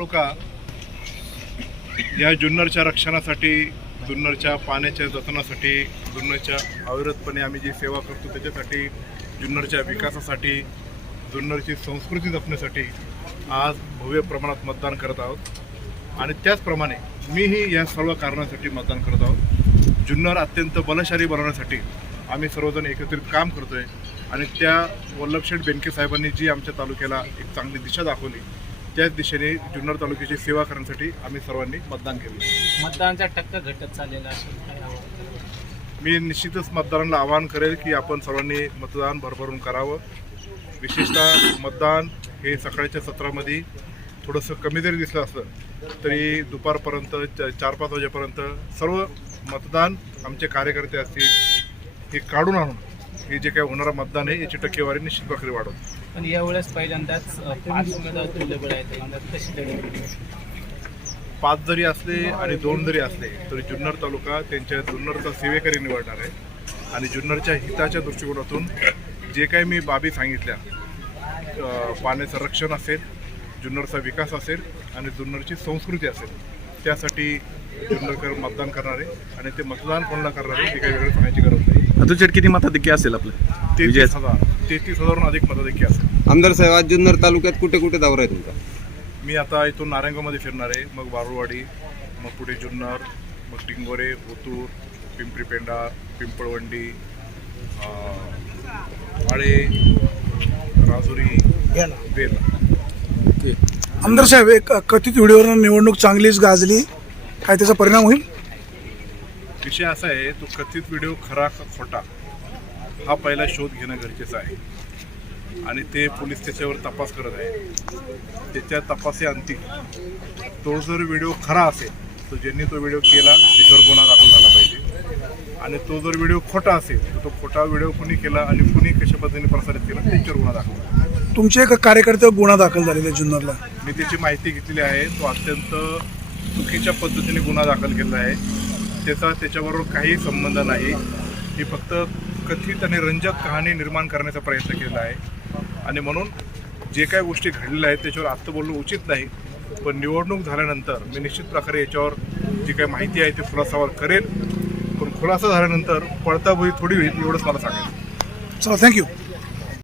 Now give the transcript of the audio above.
तालुका या जुन्नरच्या रक्षणासाठी जुन्नरच्या पाण्याच्या जतनासाठी जुन्नरच्या अविरतपणे आम्ही जी सेवा करतो त्याच्यासाठी जुन्नरच्या विकासासाठी जुन्नरची संस्कृती जपण्यासाठी आज भव्य प्रमाणात मतदान करत आहोत. आणि त्याचप्रमाणे मीही या सर्व कारणासाठी मतदान करत आहोत. जुन्नर अत्यंत बलशाली बनवण्यासाठी आम्ही सर्वजण एकत्रित काम करतोय. आणि त्या वल्लभशेठ बेनके साहेबांनी जी आमच्या तालुक्याला एक चांगली दिशा दाखवली त्याच दिशेने जुन्नर तालुक्याची सेवा करण्यासाठी आम्ही सर्वांनी मतदान केलं. मतदानाचा टक्का घटत चाललेला असेल मी निश्चितच मतदारांना आवाहन करेल की आपण सर्वांनी मतदान भरभरून करावं. विशेषतः मतदान हे सकाळच्या सत्रामध्ये थोडंसं कमी जरी दिसलं असलं तरी दुपारपर्यंत च- चार पाच वाजेपर्यंत सर्व मतदान आमचे कार्यकर्ते असतील हे काढून आणून हे जे काही होणारं मतदान आहे याची टक्केवारी निश्चित प्रकारे वाढवतो. पण यावेळेस पहिल्यांदाच पाच उमेदवार तुल्यबळ आहेत कशी पाच जरी असले आणि दोन जरी असले तरी जुन्नर तालुका त्यांच्या जुन्नरचा सेवेकरी निवडणार आहे. आणि जुन्नरच्या हिताच्या दृष्टिकोनातून जे काही मी बाबी सांगितल्या पाण्याचं रक्षण असेल जुन्नरचा विकास असेल आणि जुन्नरची संस्कृती असेल त्यासाठी जुन्नरकर मतदान करणारे आणि ते मतदान कोणाला करणारे हे काही वेगळं सांगायची गरज नाही. अतुल शेट किती मताधिक्य असेल आपलं? तेहतीस हजार. तेहतीस हजारहून अधिक मताधिक्य असेल. आमदार साहेब आज जुन्नर तालुक्यात कुठे कुठे दौरा आहे तुमचा? मी आता इथून नारायणगावमध्ये फिरणार आहे. मग बारुवाडी मग पुढे जुन्नर मग डिंगोरे ओतूर पिंपरी पेंडा पिंपळवंडी आळे राजुरी बेला आमदार साहेब एक कथित व्हिडिओवर निवडणूक चांगलीच गाजली. काय त्याचा परिणाम होईल? विषय असा आहे तो कथित व्हिडिओ खरा का खोटा हा पहिला शोध घेणं गरजेचं आहे. आणि ते पोलीस त्याच्यावर तपास करत आहे त्याच्या तपासे अंती तो जर व्हिडिओ खरा असेल तर ज्यांनी तो व्हिडिओ केला त्याच्यावर गुन्हा दाखल झाला पाहिजे. आणि तो जर व्हिडिओ खोटा असेल तर तो खोटा व्हिडिओ कुणी केला आणि कुणी कशा पद्धतीने प्रसारित केला त्याच्यावर गुन्हा दाखल तुमचे एक कार्यकर्ते गुन्हा दाखल झालेले जुन्नरला. मी त्याची माहिती घेतलेली आहे. तो अत्यंत चुकीच्या पद्धतीने गुन्हा दाखल केला आहे. त्याचा त्याच्याबरोबर काही संबंध नाही. ही फक्त कथित आणि रंजक कहाणी निर्माण करण्याचा प्रयत्न केला आहे. आणि म्हणून जे काही गोष्टी घडलेल्या आहेत त्याच्यावर आत्ता बोलणं उचित नाही. पण निवडणूक झाल्यानंतर मी निश्चित प्रकारे याच्यावर जी काही माहिती आहे ते खुलासावर करेल पण खुलासा झाल्यानंतर पडताभुई थोडी होईल एवढंच मला सांगेल चला थँक्यू